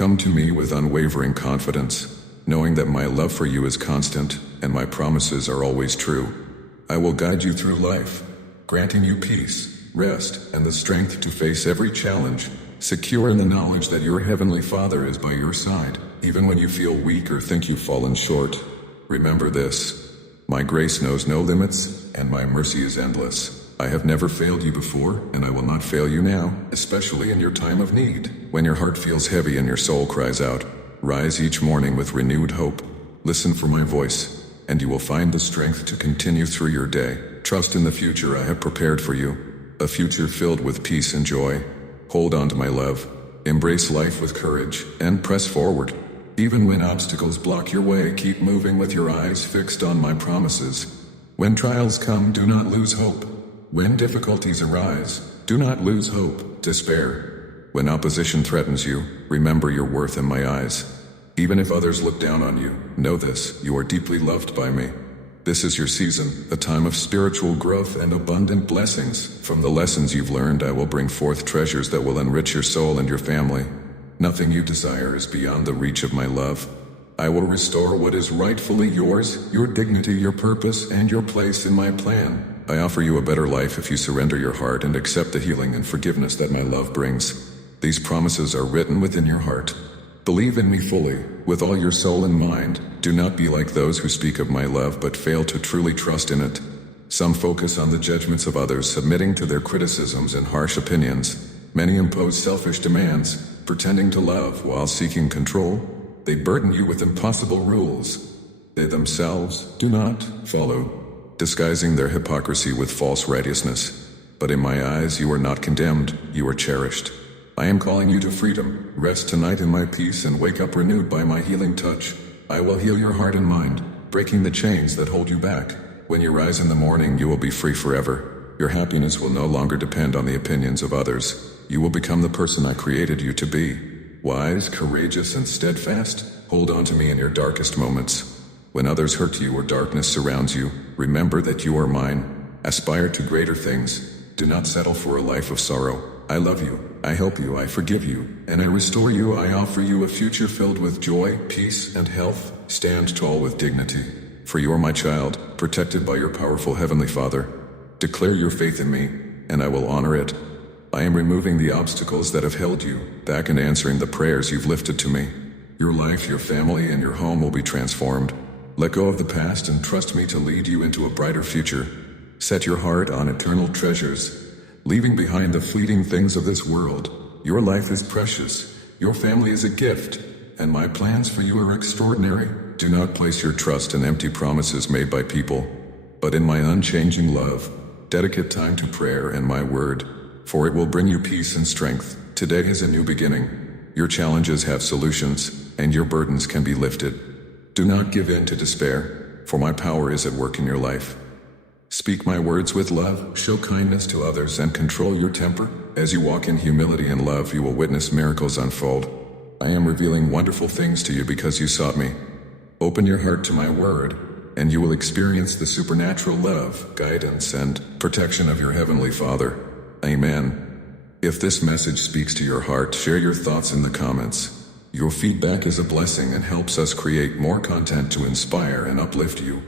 Come to me with unwavering confidence, knowing that my love for you is constant and my promises are always true. I will guide you through life, granting you peace, rest, and the strength to face every challenge, secure in the knowledge that your Heavenly Father is by your side, even when you feel weak or think you've fallen short. Remember this: my grace knows no limits, and my mercy is endless. I have never failed you before, and I will not fail you now, especially in your time of need. When your heart feels heavy and your soul cries out, rise each morning with renewed hope. Listen for my voice, and you will find the strength to continue through your day. Trust in the future I have prepared for you, a future filled with peace and joy. Hold on to my love, embrace life with courage, and press forward. Even when obstacles block your way, keep moving with your eyes fixed on my promises. When trials come, do not lose hope. When difficulties arise, do not lose hope, despair. When opposition threatens you, remember your worth in my eyes. Even if others look down on you, know this: you are deeply loved by me. This is your season, a time of spiritual growth and abundant blessings. From the lessons you've learned, I will bring forth treasures that will enrich your soul and your family. Nothing you desire is beyond the reach of my love. I will restore what is rightfully yours, your dignity, your purpose, and your place in my plan. I offer you a better life if you surrender your heart and accept the healing and forgiveness that my love brings. These promises are written within your heart. Believe in me fully, with all your soul and mind. Do not be like those who speak of my love but fail to truly trust in it. Some focus on the judgments of others, submitting to their criticisms and harsh opinions. Many impose selfish demands, pretending to love while seeking control. They burden you with impossible rules they themselves do not follow, disguising their hypocrisy with false righteousness. But in my eyes you are not condemned, you are cherished. I am calling you to freedom. Rest tonight in my peace and wake up renewed by my healing touch. I will heal your heart and mind, breaking the chains that hold you back. When you rise in the morning, you will be free forever. Your happiness will no longer depend on the opinions of others. You will become the person I created you to be. Wise, courageous, and steadfast. Hold on to me in your darkest moments. When others hurt you or darkness surrounds you, remember that you are mine. Aspire to greater things. Do not settle for a life of sorrow. I love you, I help you, I forgive you, and I restore you. I offer you a future filled with joy, peace, and health. Stand tall with dignity, for you are my child, protected by your powerful Heavenly Father. Declare your faith in me, and I will honor it. I am removing the obstacles that have held you back and answering the prayers you've lifted to me. Your life, your family, and your home will be transformed. Let go of the past and trust me to lead you into a brighter future. Set your heart on eternal treasures, leaving behind the fleeting things of this world. Your life is precious, your family is a gift, and my plans for you are extraordinary. Do not place your trust in empty promises made by people, but in my unchanging love. Dedicate time to prayer and my word, for it will bring you peace and strength. Today is a new beginning. Your challenges have solutions, and your burdens can be lifted. Do not give in to despair, for my power is at work in your life. Speak my words with love, show kindness to others, and control your temper. As you walk in humility and love, you will witness miracles unfold. I am revealing wonderful things to you because you sought me. Open your heart to my word, and you will experience the supernatural love, guidance, and protection of your Heavenly Father. Amen. If this message speaks to your heart, share your thoughts in the comments. Your feedback is a blessing and helps us create more content to inspire and uplift you.